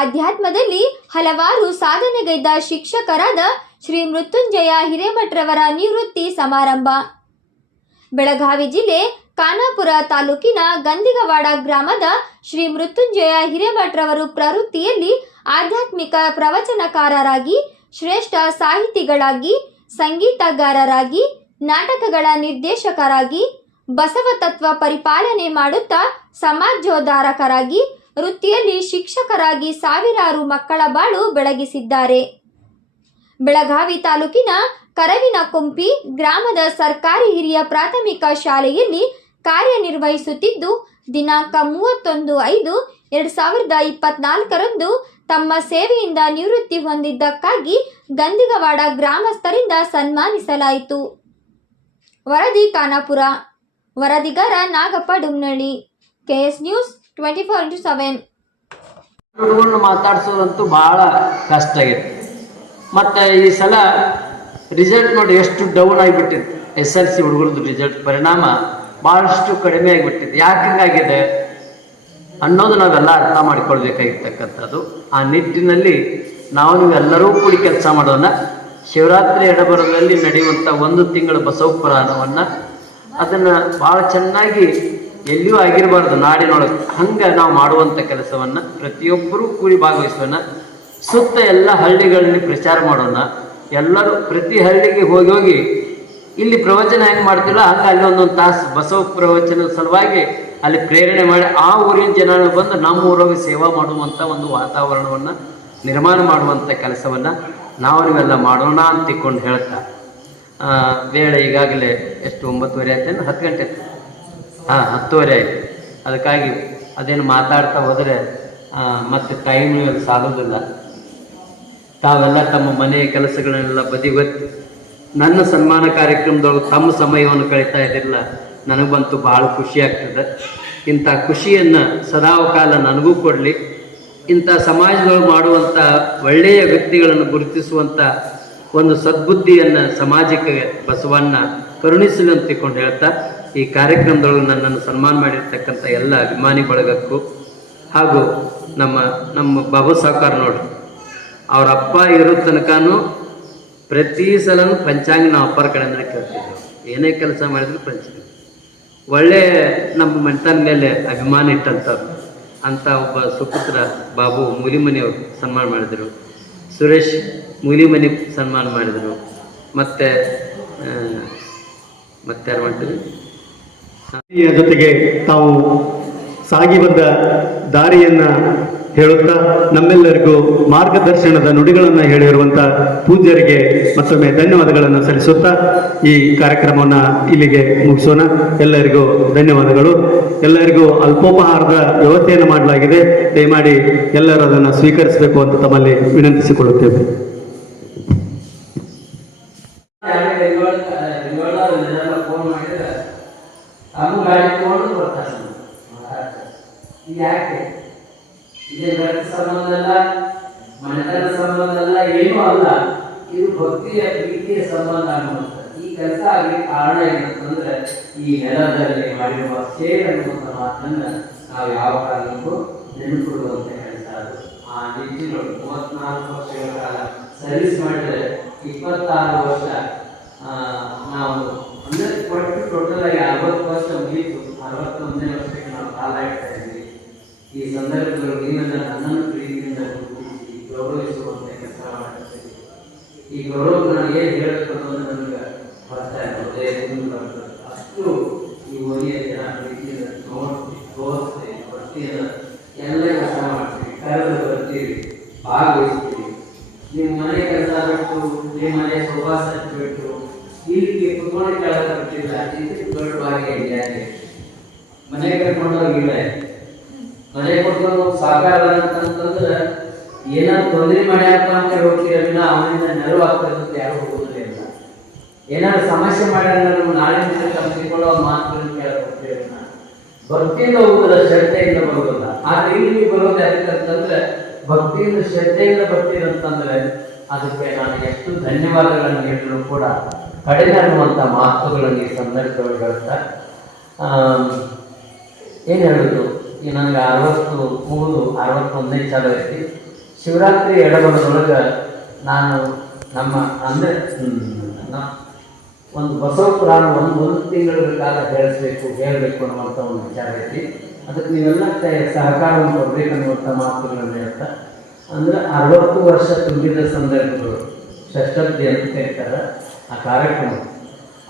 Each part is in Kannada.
ಆಧ್ಯಾತ್ಮದಲ್ಲಿ ಹಲವಾರು ಸಾಧನೆಗೈದ ಶಿಕ್ಷಕರಾದ ಶ್ರೀ ಮೃತ್ಯುಂಜಯ ಹಿರೇಮಠರವರ ನಿವೃತ್ತಿ ಸಮಾರಂಭ. ಬೆಳಗಾವಿ ಜಿಲ್ಲೆ ಖಾನಾಪುರ ತಾಲೂಕಿನ ಗಂದಿಗವಾಡ ಗ್ರಾಮದ ಶ್ರೀ ಮೃತ್ಯುಂಜಯ ಹಿರೇಮಠರವರು ಪ್ರವೃತ್ತಿಯಲ್ಲಿ ಆಧ್ಯಾತ್ಮಿಕ ಪ್ರವಚನಕಾರರಾಗಿ, ಶ್ರೇಷ್ಠ ಸಾಹಿತಿಗಳಾಗಿ, ಸಂಗೀತಗಾರರಾಗಿ, ನಾಟಕಗಳ ನಿರ್ದೇಶಕರಾಗಿ ಬಸವ ತತ್ವ ಪರಿಪಾಲನೆ ಮಾಡುತ್ತಾ ಸಮಾಜೋದ್ಧಾರಕರಾಗಿ ವೃತ್ತಿಯಲ್ಲಿ ಶಿಕ್ಷಕರಾಗಿ ಸಾವಿರಾರು ಮಕ್ಕಳ ಬಾಳು ಬೆಳಗಿಸಿದ್ದಾರೆ. ಬೆಳಗಾವಿ ತಾಲೂಕಿನ ಕರವಿನಕೊಂಪಿ ಗ್ರಾಮದ ಸರ್ಕಾರಿ ಹಿರಿಯ ಪ್ರಾಥಮಿಕ ಶಾಲೆಯಲ್ಲಿ ಕಾರ್ಯನಿರ್ವಹಿಸುತ್ತಿದ್ದು, ದಿನಾಂಕ ಮೂವತ್ತೊಂದು ಐದು ಎರಡು ಸಾವಿರದ ಇಪ್ಪತ್ನಾಲ್ಕರಂದು ತಮ್ಮ ಸೇವೆಯಿಂದ ನಿವೃತ್ತಿ ಹೊಂದಿದ್ದಕ್ಕಾಗಿ ಗಂದಿಗವಾಡ ಗ್ರಾಮಸ್ಥರಿಂದ ಸನ್ಮಾನಿಸಲಾಯಿತು. ವರದಿ Khanapur. ವರದಿಗಾರ Nagappa Dumnalli. KS news twenty four into seven ಮಾತಾಡ್ಸೋದಂತೂ ಭಾಳ ಕಷ್ಟ ಆಗೈತೆ. ಮತ್ತು ಈ ಸಲ ರಿಸಲ್ಟ್ ನೋಡಿ ಎಷ್ಟು ಡೌನ್ ಆಗಿಬಿಟ್ಟಿತ್ತು ಎಸ್ ಎಲ್ ಸಿ ಹುಡುಗರದ್ದು ರಿಸಲ್ಟ್ ಪರಿಣಾಮ ಭಾಳಷ್ಟು ಕಡಿಮೆ ಆಗಿಬಿಟ್ಟಿದೆ. ಯಾಕೆ ಹಿಂಗಾಗಿದೆ? ಅನ್ನೋದು ನಾವೆಲ್ಲ ಅರ್ಥ ಮಾಡಿಕೊಳ್ಬೇಕಾಗಿರ್ತಕ್ಕಂಥದ್ದು. ಆ ನಿಟ್ಟಿನಲ್ಲಿ ನಾವು ನೀವೆಲ್ಲರೂ ಕೂಡಿ ಕೆಲಸ ಮಾಡೋಣ ಶಿವರಾತ್ರಿ ಎಡಬರದಲ್ಲಿ ನಡೆಯುವಂಥ ಒಂದು ತಿಂಗಳ ಬಸವ ಪುರಾಣವನ್ನು ಅದನ್ನು ಭಾಳ ಚೆನ್ನಾಗಿ ಎಲ್ಲಿಯೂ ಆಗಿರಬಾರ್ದು. ನಾಡಿನೊಳಗೆ ಹಂಗೆ ನಾವು ಮಾಡುವಂಥ ಕೆಲಸವನ್ನು ಪ್ರತಿಯೊಬ್ಬರೂ ಕೂಡಿ ಭಾಗವಹಿಸೋಣ ಸುತ್ತ ಎಲ್ಲ ಹಳ್ಳಿಗಳಲ್ಲಿ ಪ್ರಚಾರ ಮಾಡೋಣ. ಎಲ್ಲರೂ ಪ್ರತಿ ಹಳ್ಳಿಗೆ ಹೋಗಿ ಹೋಗಿ ಇಲ್ಲಿ ಪ್ರವಚನ ಹೆಂಗೆ ಮಾಡ್ತಿಲ್ಲ ಹಂಗೆ ಅಲ್ಲಿ ಒಂದೊಂದು ತಾಸು ಬಸವ ಪ್ರವಚನದ ಸಲುವಾಗಿ ಅಲ್ಲಿ ಪ್ರೇರಣೆ ಮಾಡಿ ಆ ಊರಿನ ಜನ ಬಂದು ನಮ್ಮ ಊರಿಗೆ ಸೇವಾ ಮಾಡುವಂಥ ಒಂದು ವಾತಾವರಣವನ್ನು ನಿರ್ಮಾಣ ಮಾಡುವಂಥ ಕೆಲಸವನ್ನು ನಾವು ನೀವೆಲ್ಲ ಮಾಡೋಣ ಅಂತ ತಿಳ್ಕೊಂಡು ಹೇಳ್ತಾ ವೇಳೆ ಈಗಾಗಲೇ ಎಷ್ಟು ಒಂಬತ್ತುವರೆ ಆಯ್ತೇನು? ಹತ್ತು ಗಂಟೆ ಆಯ್ತು. ಹಾಂ, ಹತ್ತುವರೆ ಆಯ್ತು. ಅದಕ್ಕಾಗಿ ಅದೇನು ಮಾತಾಡ್ತಾ ಹೋದರೆ ಮತ್ತೆ ಟೈಮ್ ಸಾಲೋದಿಲ್ಲ. ತಾವೆಲ್ಲ ತಮ್ಮ ಮನೆಯ ಕೆಲಸಗಳನ್ನೆಲ್ಲ ಬದಿಗೊತ್ತಿ, ನನ್ನ ಸನ್ಮಾನ ಕಾರ್ಯಕ್ರಮದೊಳಗೆ ತಮ್ಮ ಸಮಯವನ್ನು ಕಳೀತಾ ಇದ್ದಿರಲ್ಲ ನನಗಂತೂ ಭಾಳ ಖುಷಿ ಆಗ್ತದೆ. ಇಂಥ ಖುಷಿಯನ್ನು ಸದಾವಕಾಲ ನನಗೂ ಕೊಡಲಿ. ಇಂಥ ಸಮಾಜದೊಳಗೆ ಮಾಡುವಂಥ ಒಳ್ಳೆಯ ವ್ಯಕ್ತಿಗಳನ್ನು ಗುರುತಿಸುವಂಥ ಒಂದು ಸದ್ಬುದ್ಧಿಯನ್ನು ಸಮಾಜಕ್ಕೆ ಬಸವಣ್ಣ ಕರುಣಿಸಲಿ ಅಂತ ತಿಳ್ಕೊಂಡು ಹೇಳ್ತಾ, ಈ ಕಾರ್ಯಕ್ರಮದೊಳಗೆ ನನ್ನನ್ನು ಸನ್ಮಾನ ಮಾಡಿರ್ತಕ್ಕಂಥ ಎಲ್ಲ ಅಭಿಮಾನಿ ಬಳಗಕ್ಕೂ ಹಾಗೂ ನಮ್ಮ ನಮ್ಮ ಬಾಬು ಸಾವ್ಕಾರ ನೋಡ್ರಿ, ಅವ್ರ ಅಪ್ಪ ಇರೋ ತನಕನೂ ಪ್ರತಿ ಸಲನೂ ಪಂಚಾಂಗ ನಾವು ಅಪ್ಪರ ಕಡೆಯಿಂದ ಕೇಳ್ತಿದ್ದೆವು ಏನೇ ಕೆಲಸ ಮಾಡಿದ್ರು ಪಂಚಾಂಗ. ಒಳ್ಳೆ ನಮ್ಮ ಮನೆತನ ಮೇಲೆ ಅಭಿಮಾನ ಇಟ್ಟಂಥವ್ರು. ಅಂತ ಒಬ್ಬ ಸುಪುತ್ರ ಬಾಬು ಮೂಲಿಮನಿಯವರು ಸನ್ಮಾನ ಮಾಡಿದರು. ಸುರೇಶ್ ಮೂಲಿಮನಿ ಸನ್ಮಾನ ಮಾಡಿದರು. ಮತ್ತು ಮತ್ತೆ ಯಾರು ಮಾಡ್ತೀವಿ ಜೊತೆಗೆ ತಾವು ಸಾಗಿ ಬಂದ ದಾರಿಯನ್ನ ಹೇಳುತ್ತಾ ನಮ್ಮೆಲ್ಲರಿಗೂ ಮಾರ್ಗದರ್ಶನದ ನುಡಿಗಳನ್ನು ಹೇಳಿರುವಂತ ಪೂಜ್ಯರಿಗೆ ಮತ್ತೊಮ್ಮೆ ಧನ್ಯವಾದಗಳನ್ನು ಸಲ್ಲಿಸುತ್ತಾ ಈ ಕಾರ್ಯಕ್ರಮವನ್ನು ಇಲ್ಲಿಗೆ ಮುಗಿಸೋಣ. ಎಲ್ಲರಿಗೂ ಧನ್ಯವಾದಗಳು. ಎಲ್ಲರಿಗೂ ಅಲ್ಪೋಪಹಾರದ ವ್ಯವಸ್ಥೆಯನ್ನು ಮಾಡಲಾಗಿದೆ. ದಯಮಾಡಿ ಎಲ್ಲರೂ ಅದನ್ನು ಸ್ವೀಕರಿಸಬೇಕು ಅಂತ ತಮ್ಮಲ್ಲಿ ವಿನಂತಿಸಿಕೊಳ್ಳುತ್ತೇವೆ. ತಮ್ಮ ಗಾಡಿ ತಗೊಂಡು ಬರ್ತಾರೆ ಇದು ಯಾಕೆ? ಇದೇ ರಕ್ತ ಸಂಬಂಧ ಅಲ್ಲ ಮನೆತನ ಸಂಬಂಧ ಅಲ್ಲ, ಏನೂ ಅಲ್ಲ. ಇದು ಭಕ್ತಿಯ, ಪ್ರೀತಿಯ ಸಂಬಂಧ ಅನ್ನುವಂಥ ಈ ಕೆಲಸ ಆಗಲಿ ಕಾರಣ ಏನಂತಂದ್ರೆ ಈ ನೆಲದಲ್ಲಿ ಮಾಡಿರುವ ಸೇವೆ ಅನ್ನುವಂಥ ಮಾತನ್ನ ನಾವು ಯಾವ ಕಾರಣಕ್ಕೂ ನೆನಪಿಡುವಂತ ಕೆಲಸ ಅದು. ಆ ನಿಟ್ಟಿನ ಮೂವತ್ನಾಲ್ಕು ವರ್ಷಗಳ ಕಾಲ ಸರ್ವಿಸ್ ಮಾಡಿದರೆ ಇಪ್ಪತ್ತಾರು ವರ್ಷ ನಾವು ಅಂದ್ರೆ ಟೋಟಲ್ ಆಗಿ ಅರವತ್ತು ವರ್ಷ ಮುಗೀತು. ಅರವತ್ತೊಂದನೇ ವರ್ಷಕ್ಕೆ ನಾವು ಕಾಲ ಇಡ್ತಾ ಇದ್ದೀವಿ ಈ ಸಂದರ್ಭದಲ್ಲಿ ನೀವೆಲ್ಲ ನನ್ನನ್ನು ಪ್ರೀತಿಯಿಂದ ಗೌರವಿಸುವಂತ ಕೆಲಸ ಮಾಡ್ತೀವಿ ಈ ಗೌರವ ನಾನು ಏನು ಹೇಳಬೇಕು ಅನ್ನೋದು ನನಗೆ ಬರ್ತಾ ಇದೆ ಹೃದಯದಿಂದ ಬರ್ತದೆ ಅಷ್ಟು ಈ ಓದಿಯ ಜನ ಪ್ರೀತಿಯಿಂದ ನೋಡ್ತೀವಿ ತೋರಿಸ್ತೀವಿ ಭಕ್ತಿಯನ್ನು ಎಲ್ಲ ಕೆಲಸ ಮಾಡ್ತೀವಿ ಕರೆದು ಬರ್ತೀವಿ ಭಾಗವಹಿಸ್ತೀವಿ ನಿಮ್ಮ ಮನೆ ಕೆಲಸ ಬಿಟ್ಟು ನಿಮ್ಮ ಮನೆ ಸೋಫಾ ಸೆಟ್ ಬಿಟ್ಟು ಇಲ್ಲಿ ಕುತ್ಕೊಂಡು ಕೆಳಗೆ ಇದು ದೊಡ್ಡ ಭಾಗ್ಯ ಇದೆ ಮನೆ ಕರ್ಕೊಂಡೋಗಿಲ್ಲ ಮನೆ ಕೊಟ್ಕೊಂಡು ಸಾಕಾರ ಅಂತಂತಂದ್ರೆ, ಏನಾದ್ರು ತೊಂದರೆ ಮಾಡ್ಯಪ್ಪ ಅಂತ ಹೋಗ್ತೀರಲ್ಲ ಅವನಿಂದ ನೆರವು ಆಗ್ತದಂತ ಯಾರು ಹೋಗೋದಿಲ್ಲ ಏನಾದ್ರು ಸಮಸ್ಯೆ ಮಾಡ್ಯಾರ ನಾವು ನಾಳೆ ತಪ್ಪಿಕೊಳ್ಳೋ ಮಾತುಗಳನ್ನು ಕೇಳಕ್ ಹೋಗ್ತೀರಲ್ಲ ಭಕ್ತಿಯಿಂದ ಹೋಗೋದ, ಶ್ರದ್ಧೆಯಿಂದ ಬರುವುದಿಲ್ಲ ಆದ್ರೆ ಇಲ್ಲಿ ಬರೋದು ಯಾಕಂತಂದ್ರೆ ಭಕ್ತಿಯಿಂದ, ಶ್ರದ್ಧೆಯಿಂದ ಬರ್ತೀರಂತಂದ್ರೆ, ಅದಕ್ಕೆ ನಾನು ಎಷ್ಟು ಧನ್ಯವಾದಗಳನ್ನು ಹೇಳಿದ್ರು ಕೂಡ. ಕಡಿಮೆ ಅನ್ನುವಂಥ ಮಾತುಗಳನ್ನು ಈ ಸಂದರ್ಭದಲ್ಲಿ ಹೇಳ್ತಾ ಏನು ಹೇಳೋದು? ಈ ನನಗೆ ಅರವತ್ತು ಮೂರು, ಅರವತ್ತೊಂದನೇ ಚಾಲು ಐತಿ. ಶಿವರಾತ್ರಿ ಎಡಬಂದೊಳಗೆ ನಾನು ನಮ್ಮ ಅಂದರೆ ಒಂದು ಬಸವ ಒಂದು ಒಂದು ತಿಂಗಳ ಕಾಲ ಹೇಳಿಸ್ಬೇಕು ಹೇಳಬೇಕು ಅನ್ನುವಂಥ ಒಂದು ವಿಚಾರ ಐತಿ. ಅದಕ್ಕೆ ನೀವೆಲ್ಲ ಸಹಕಾರ ಸಹಕಾರವನ್ನು ಕೊಡಬೇಕನ್ನುವಂಥ ಮಾತುಗಳನ್ನು ಹೇಳ್ತಾ, ಅಂದ್ರೆ ಅರವತ್ತು ವರ್ಷ ತುಂಬಿದ ಸಂದರ್ಭಗಳು, ಷಷ್ಠಬ್ದಿ ಅಂತ ಕರೀತಾರೆ ಆ ಕಾರ್ಯಕ್ರಮ.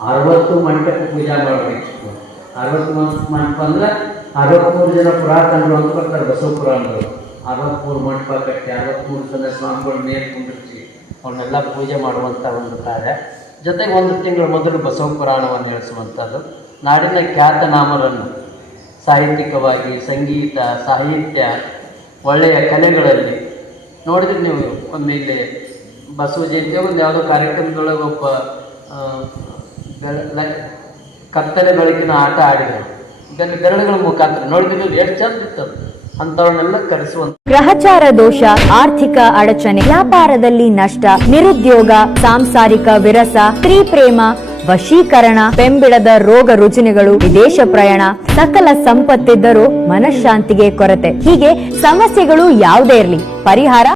ಅರವತ್ತು ಮಂಟಪ ಪೂಜಾ ಮಾಡಬೇಕು. ಅರವತ್ತು ಮಂಟಪ ಅಂದ್ರೆ ಅರವತ್ತ್ಮೂರು ಜನ ಪುರಾತನರು ಅಂತ ಬರ್ತಾರೆ ಬಸವ ಪುರಾಣಗಳು ಅರವತ್ತ್ಮೂರು ಮಂಟಪ ಕಟ್ಟಿ ಅರವತ್ತ್ಮೂರು ಜನ ಸ್ವಾಮಿಗಳು ಮೇಲೆ ಅವನ್ನೆಲ್ಲ ಪೂಜೆ ಮಾಡುವಂಥ ಒಂದು ಕಾರ್ಯ. ಜೊತೆಗೆ ಒಂದು ತಿಂಗಳ ಮೊದಲು ಬಸವ ಪುರಾಣವನ್ನು ಹೇಳಿಸುವಂಥದ್ದು ನಾಡಿನ ಖ್ಯಾತನಾಮರನ್ನು ಸಾಹಿತ್ಯಿಕವಾಗಿ, ಸಂಗೀತ, ಸಾಹಿತ್ಯ, ಒಳ್ಳೆಯ ಕಲೆಗಳಲ್ಲಿ ನೋಡಿದ್ರೆ ನೀವು ಒಮ್ಮೆ ಇಲ್ಲಿ ಬಸವ ಜಯಂತಿ ಒಂದು ಯಾವುದೋ ಕಾರ್ಯಕ್ರಮದೊಳಗೆ ಒಬ್ಬ ಕತ್ತಲೆ ಬೆಳಕಿನ ಆಟ ಆಡಿದರು ಇದನ್ನು ಬೆರಳುಗಳ ಮುಖಾಂತರ ನೋಡಿದ್ರೆ ಎಷ್ಟು ಚಂದ ಇತ್ತು ಅಂತವನ್ನೆಲ್ಲ ಅಂಥವನ್ನೆಲ್ಲ ಗ್ರಹಚಾರ ದೋಷ, ಆರ್ಥಿಕ ಅಡಚಣೆ, ವ್ಯಾಪಾರದಲ್ಲಿ ನಷ್ಟ, ನಿರುದ್ಯೋಗ, ಸಾಂಸಾರಿಕ ವಿರಸ, ಸ್ತ್ರೀ ಪ್ರೇಮ, ವಶೀಕರಣ, ಬೆಂಬಿಡದ ರೋಗ ರುಜಿನಗಳು, ವಿದೇಶ ಪ್ರಯಾಣ, ಸಕಲ ಸಂಪತ್ತಿದ್ದರೂ ಮನಃಶಾಂತಿಗೆ ಕೊರತೆ. ಹೀಗೆ ಸಮಸ್ಯೆಗಳು ಯಾವುದೇ ಇರಲಿ, ಪರಿಹಾರ